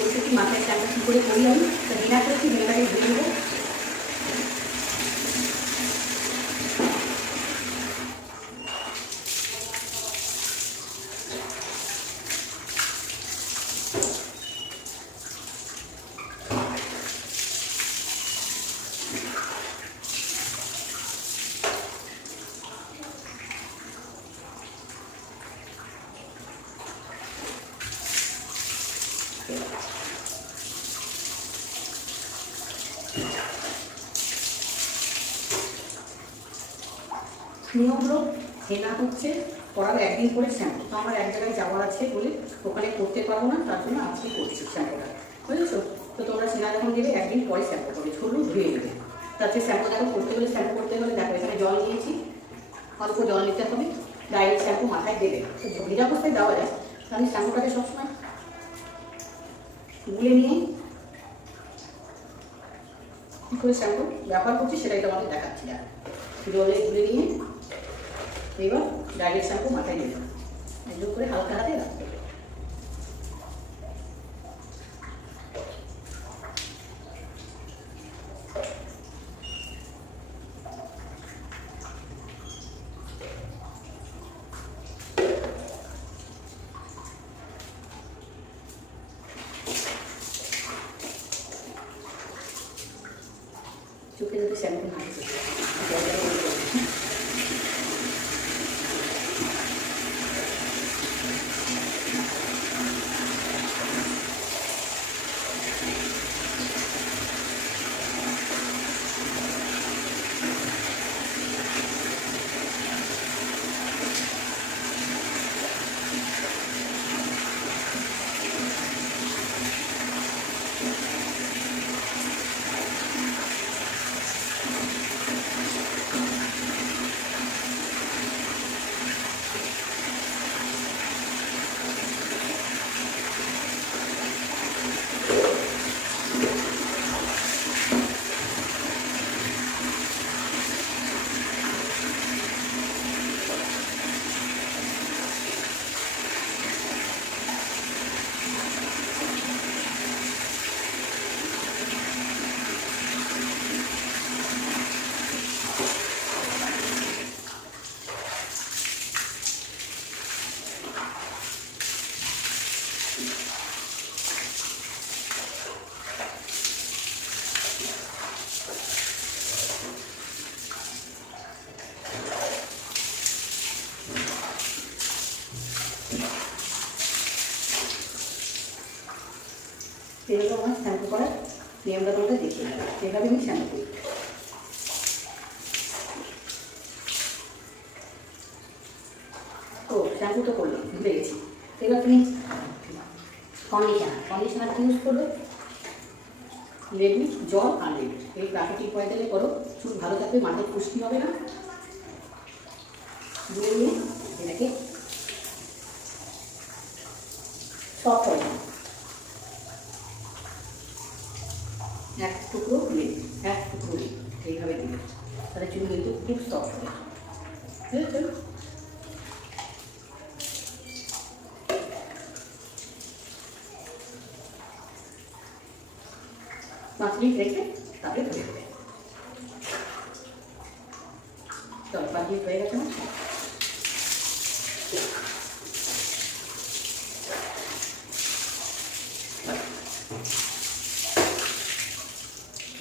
বলতে কি মাথায় চালটা কী করে করি আমি, তা বিনা করেছি বিনাটাকে ধুয়ে নেবো। নিয়ম হলো হেনা হচ্ছে করার একদিন করে শ্যাম্পু, তো আমার এক জায়গায় যাওয়ার আছে বলে ওখানে করতে পারবো না, তার জন্য আজকে করছি শ্যাম্পুটা, বুঝেছো? তো তোমরা সেনা যখন দেবে একদিন পরে শ্যাম্পু করবে, ঝুলু ধুয়ে নেবে। তাতে শ্যাম্পু দেখো করতে হলে শ্যাম্পু করতে হলে দেখো এখানে জল নিয়েছি, অল্প জল নিতে হবে, ডাইরেক্ট শ্যাম্পু মাথায় দেবে। তো ভিজা অবস্থায় দেওয়া যায়, আমি শ্যাম্পুটাকে সবসময় গুলে নিয়ে কী করে শ্যাম্পু ব্যবহার করছি সেটাই তোমাদের দেখাচ্ছি না। জলে গুলে নিয়ে এবার ডাইরেক্ট শ্যাম্পু মাথায় দেবে, এগুলো করে হালকা হাতে রাখতে হবে। চোখে যাতে শ্যাম্পু না আসে, এগুলো আমার শ্যাম্পু করার নিয়মটা তোমাদের দেখিয়ে দেবো, এভাবে আমি শ্যাম্পু করি। ও শ্যাম্পু তো করলো, ভুলে গেছি। এবার তুমি কন্ডিশনার ইউজ করবে, লেবু, জল আর লেবু, এই প্রাকৃতিক পয়দালে করো, চুল ভালো থাকবে, মাথায় খুশকি হবে না। ধুয়ে নিয়ে এটাকে সফট হয়ে যাবে, এক টুকরো লেবু, এক টুকরো লেবু এইভাবে দিবে, তাহলে চুল কিন্তু খুব সফট হবে, বুঝেছো? 5 মিনিট রেখে তারপরে ধুয়ে দেবে। চলো 5 মিনিট হয়ে গেছে না,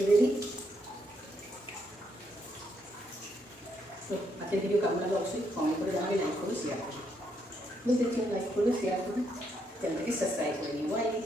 রেডি। তো আজকের ভিডিও কেমন লাগলো অবশ্যই কমেন্ট করে জানাবে, লাইক করবে, শেয়ার করবে, বুঝতে লাইক করবে, শেয়ার করবে, চ্যানেলটাকে সাবস্ক্রাইব করে নিও। বাই।